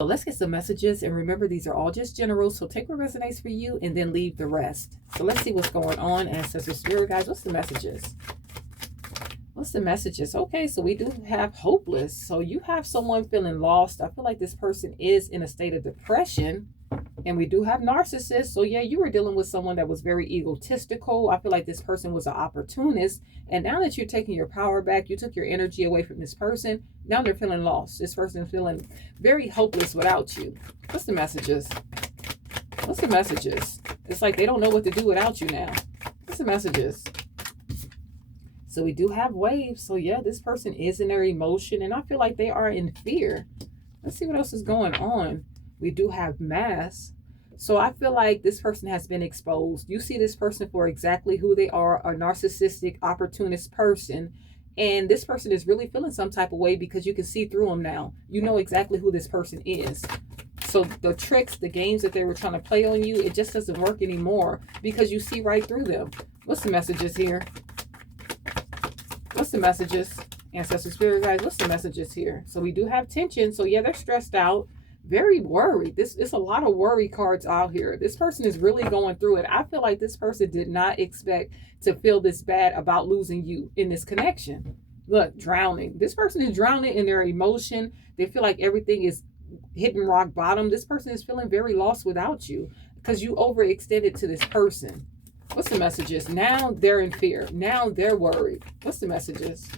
So let's get some messages, and remember, these are all just general, so take what resonates for you and then leave the rest. So let's see what's going on, ancestor spirit guys. What's the messages? What's the messages? Okay, so we do have hopeless. So you have someone feeling lost. I feel like this person is in a state of depression. And we do have narcissists. So yeah, you were dealing with someone that was very egotistical. I feel like this person was an opportunist. And now that you're taking your power back, you took your energy away from this person. Now they're feeling lost. This person is feeling very hopeless without you. What's the messages? What's the messages? It's like they don't know what to do without you now. What's the messages? So we do have waves. So yeah, this person is in their emotion. And I feel like they are in fear. Let's see what else is going on. We do have mass. So I feel like this person has been exposed. You see this person for exactly who they are, a narcissistic, opportunist person. And this person is really feeling some type of way because you can see through them now. You know exactly who this person is. So the tricks, the games that they were trying to play on you, it just doesn't work anymore because you see right through them. What's the messages here? What's the messages? Ancestor spirit guys, what's the messages here? So we do have tension. So yeah, they're stressed out. Very worried. This is a lot of worry cards out here. This person is really going through it. I feel like this person did not expect to feel this bad about losing you in this connection. Look, drowning. This person is drowning in their emotion. They feel like everything is hitting rock bottom. This person is feeling very lost without you because you overextended to this person. What's the messages? Now they're in fear. Now they're worried. What's the messages?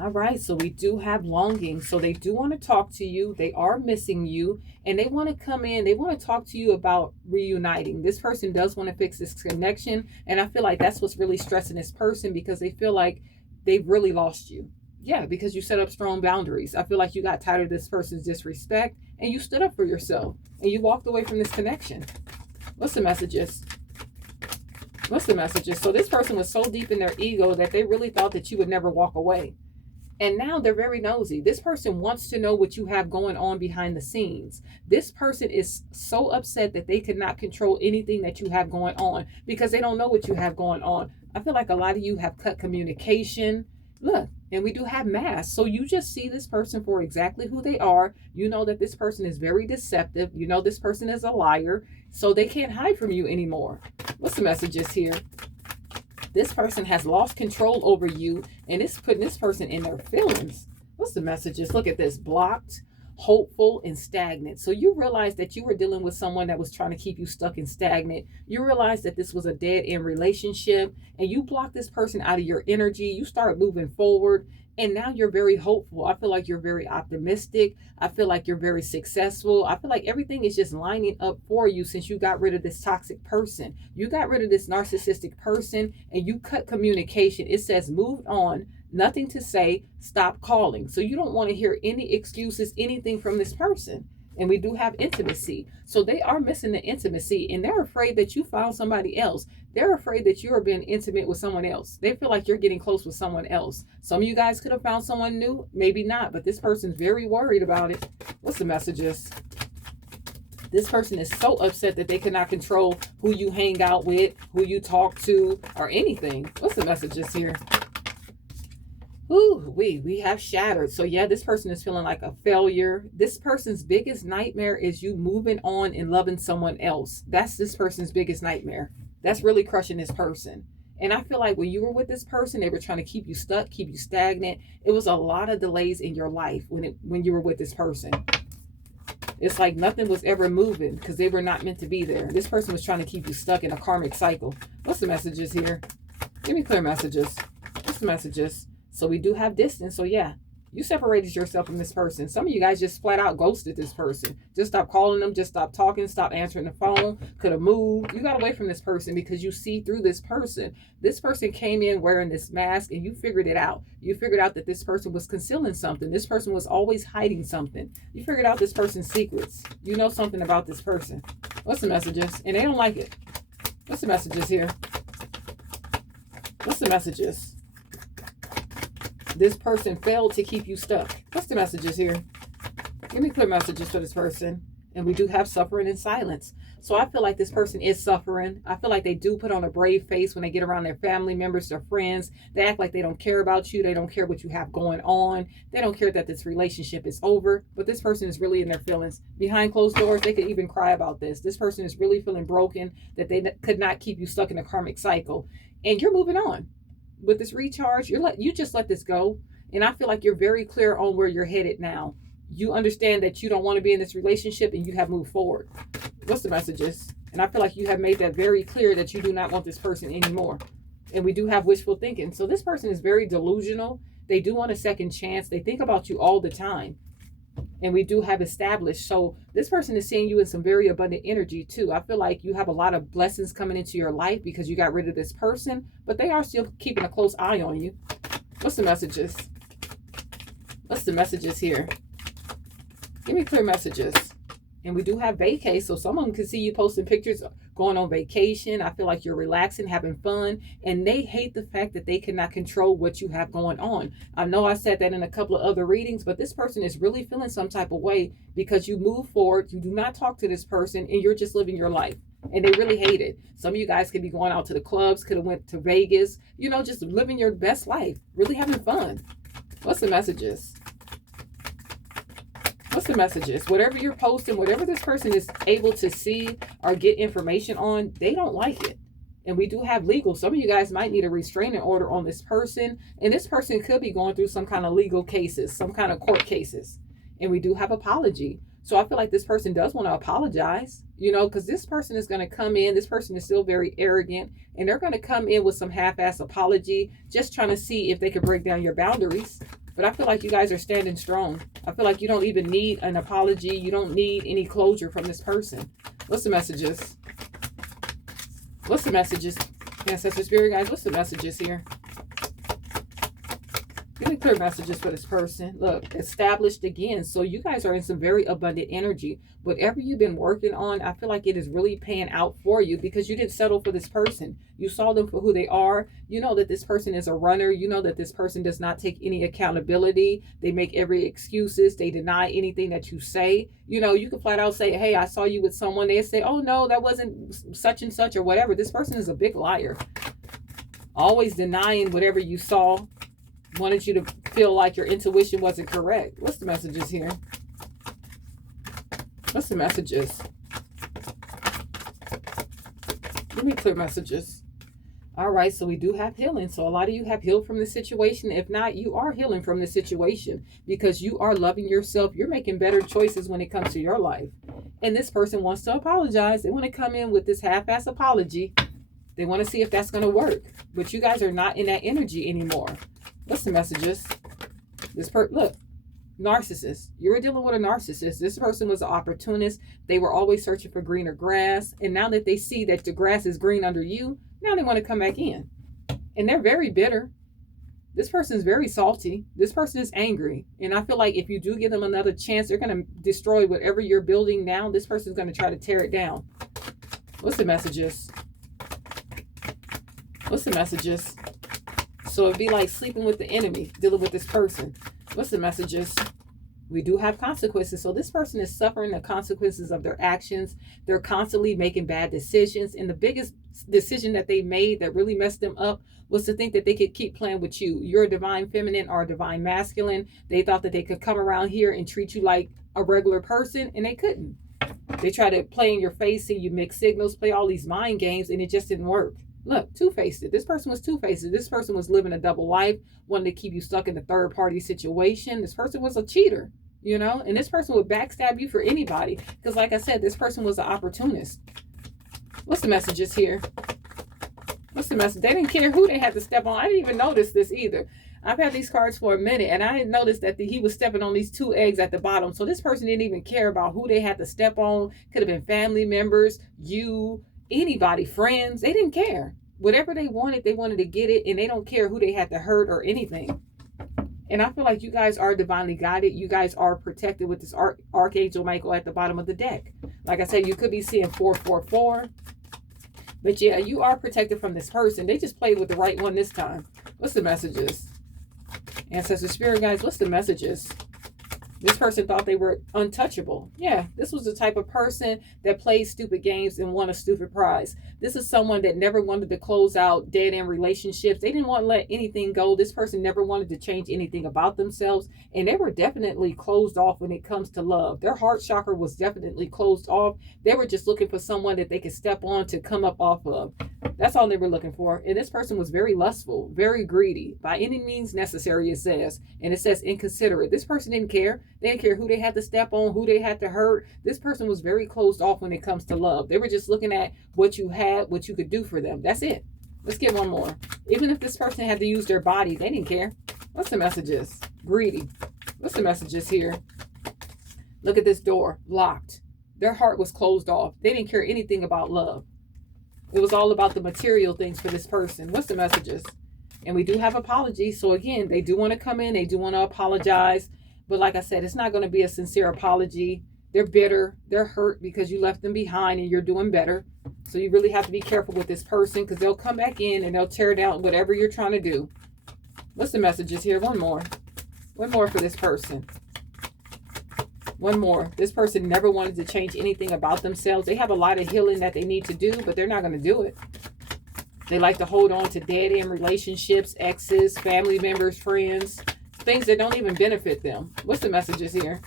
All right, so we do have longing. So they do want to talk to you. They are missing you, and they want to come in. They want to talk to you about reuniting. This person does want to fix this connection, and I feel like that's what's really stressing this person because they feel like they've really lost you. Yeah, because you set up strong boundaries. I feel like you got tired of this person's disrespect, and you stood up for yourself, and you walked away from this connection. What's the messages? What's the messages? So this person was so deep in their ego that they really thought that you would never walk away. And now they're very nosy. This person wants to know what you have going on behind the scenes. This person is so upset that they cannot control anything that you have going on because they don't know what you have going on. I feel like a lot of you have cut communication. Look, and we do have mass. So you just see this person for exactly who they are. You know that this person is very deceptive. You know this person is a liar. So they can't hide from you anymore. What's the messages here? This person has lost control over you, and it's putting this person in their feelings. What's the messages? Look at this. Blocked, hopeful, and stagnant. So you realize that you were dealing with someone that was trying to keep you stuck and stagnant. You realize that this was a dead-end relationship, and you block this person out of your energy. You start moving forward, and now you're very hopeful. I feel like you're very optimistic. I feel like you're very successful. I feel like everything is just lining up for you since you got rid of this toxic person. You got rid of this narcissistic person, and you cut communication. It says moved on, nothing to say, stop calling. So you don't want to hear any excuses, anything from this person. And we do have intimacy. So they are missing the intimacy, and they're afraid that you found somebody else. They're afraid that you are being intimate with someone else. They feel like you're getting close with someone else. Some of you guys could have found someone new, maybe not, but this person's very worried about it. What's the messages? This person is so upset that they cannot control who you hang out with, who you talk to, or anything. What's the messages here? Ooh, we have shattered. So yeah, this person is feeling like a failure. This person's biggest nightmare is you moving on and loving someone else. That's this person's biggest nightmare. That's really crushing this person. And I feel like when you were with this person, they were trying to keep you stuck, keep you stagnant. It was a lot of delays in your life when you were with this person. It's like nothing was ever moving because they were not meant to be there. This person was trying to keep you stuck in a karmic cycle. What's the messages here? Give me clear messages. What's the messages? So we do have distance. So yeah, you separated yourself from this person. Some of you guys just flat out ghosted this person. Just stop calling them. Just stop talking. Stop answering the phone. Could have moved. You got away from this person because you see through this person. This person came in wearing this mask and you figured it out. You figured out that this person was concealing something. This person was always hiding something. You figured out this person's secrets. You know something about this person. What's the messages? And they don't like it. What's the messages here? What's the messages? This person failed to keep you stuck. What's the messages here? Give me clear messages for this person. And we do have suffering in silence. So I feel like this person is suffering. I feel like they do put on a brave face when they get around their family members, their friends. They act like they don't care about you. They don't care what you have going on. They don't care that this relationship is over. But this person is really in their feelings. Behind closed doors, they could even cry about this. This person is really feeling broken, that they could not keep you stuck in a karmic cycle. And you're moving on. With this recharge, you just let this go. And I feel like you're very clear on where you're headed now. You understand that you don't want to be in this relationship and you have moved forward. What's the messages? And I feel like you have made that very clear that you do not want this person anymore. And we do have wishful thinking. So this person is very delusional. They do want a second chance. They think about you all the time. And we do have established. So this person is seeing you in some very abundant energy too. I feel like you have a lot of blessings coming into your life because you got rid of this person, but they are still keeping a close eye on you. What's the messages? What's the messages here? Give me clear messages. And we do have vacay, so someone can see you posting pictures going on vacation. I feel like you're relaxing, having fun, and they hate the fact that they cannot control what you have going on. I know I said that in a couple of other readings, but this person is really feeling some type of way because you move forward, you do not talk to this person, and you're just living your life. And they really hate it. Some of you guys could be going out to the clubs, could have went to Vegas, you know, just living your best life, really having fun. What's the messages? What's the messages? Whatever you're posting, whatever this person is able to see or get information on, they don't like it. And we do have legal. Some of you guys might need a restraining order on this person. And this person could be going through some kind of legal cases, some kind of court cases. And we do have apology. So I feel like this person does want to apologize, you know, because this person is going to come in. This person is still very arrogant. And they're going to come in with some half-ass apology, just trying to see if they can break down your boundaries. But I feel like you guys are standing strong. I feel like you don't even need an apology. You don't need any closure from this person. What's the messages? What's the messages? Ancestor Spirit guys, what's the messages here? Give me clear messages for this person. Look, established again. So you guys are in some very abundant energy. Whatever you've been working on, I feel like it is really paying out for you because you didn't settle for this person. You saw them for who they are. You know that this person is a runner. You know that this person does not take any accountability. They make every excuses. They deny anything that you say. You know, you can flat out say, hey, I saw you with someone. They say, oh, no, that wasn't such and such or whatever. This person is a big liar. Always denying whatever you saw. Wanted you to feel like your intuition wasn't correct. What's the messages here? What's the messages? Give me clear messages. All right, so we do have healing. So a lot of you have healed from the situation. If not, you are healing from the situation because you are loving yourself. You're making better choices when it comes to your life. And this person wants to apologize. They want to come in with this half-ass apology. They want to see if that's going to work. But you guys are not in that energy anymore. What's the messages? Look, narcissist. You were dealing with a narcissist. This person was an opportunist. They were always searching for greener grass. And now that they see that the grass is green under you, now they want to come back in. And they're very bitter. This person is very salty. This person is angry. And I feel like if you do give them another chance, they're going to destroy whatever you're building now. This person is going to try to tear it down. What's the messages? What's the messages? So it'd be like sleeping with the enemy, dealing with this person. What's the messages? We do have consequences. So this person is suffering the consequences of their actions. They're constantly making bad decisions. And the biggest decision that they made that really messed them up was to think that they could keep playing with you. You're a divine feminine or a divine masculine. They thought that they could come around here and treat you like a regular person, and they couldn't. They try to play in your face and you mix signals, play all these mind games, and it just didn't work. Look, two-faced. This person was two-faced. This person was living a double life, wanted to keep you stuck in a third-party situation. This person was a cheater, you know, and this person would backstab you for anybody. Because like I said, this person was an opportunist. What's the messages here? What's the message? They didn't care who they had to step on. I didn't even notice this either. I've had these cards for a minute, and I didn't notice that he was stepping on these two eggs at the bottom. So this person didn't even care about who they had to step on. Could have been family members, you, anybody, friends. They didn't care. Whatever they wanted to get it, and they don't care who they had to hurt or anything. And I feel like you guys are divinely guided. You guys are protected with this Archangel Michael at the bottom of the deck. Like I said, you could be seeing 444. But yeah, you are protected from this person. They just played with the right one this time. What's the messages? Ancestor Spirit guys, what's the messages? This person thought they were untouchable. Yeah, this was the type of person that played stupid games and won a stupid prize. This is someone that never wanted to close out dead end relationships. They didn't want to let anything go. This person never wanted to change anything about themselves. And they were definitely closed off when it comes to love. Their heart chakra was definitely closed off. They were just looking for someone that they could step on to come up off of. That's all they were looking for. And this person was very lustful, very greedy, by any means necessary, it says. And it says inconsiderate. This person didn't care. They didn't care who they had to step on, who they had to hurt. This person was very closed off when it comes to love. They were just looking at what you had, what you could do for them. That's it. Let's get one more. Even if this person had to use their body, they didn't care. What's the messages? Greedy. What's the messages here? Look at this door, locked. Their heart was closed off. They didn't care anything about love. It was all about the material things for this person. What's the messages? And we do have apologies. So again, they do want to come in. They do want to apologize. But like I said, it's not going to be a sincere apology. They're bitter. They're hurt because you left them behind and you're doing better. So you really have to be careful with this person because they'll come back in and they'll tear down whatever you're trying to do. What's the messages here? One more. One more for this person. One more. This person never wanted to change anything about themselves. They have a lot of healing that they need to do, but they're not going to do it. They like to hold on to dead-end relationships, exes, family members, friends, things that don't even benefit them. What's the messages here?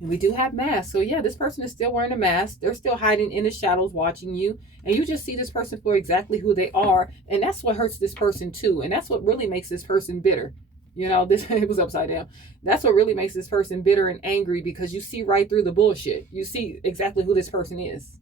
And we do have masks. So yeah, this person is still wearing a mask. They're still hiding in the shadows watching you. And you just see this person for exactly who they are. And that's what hurts this person too. And that's what really makes this person bitter. You know, this it was upside down. That's what really makes this person bitter and angry because you see right through the bullshit. You see exactly who this person is.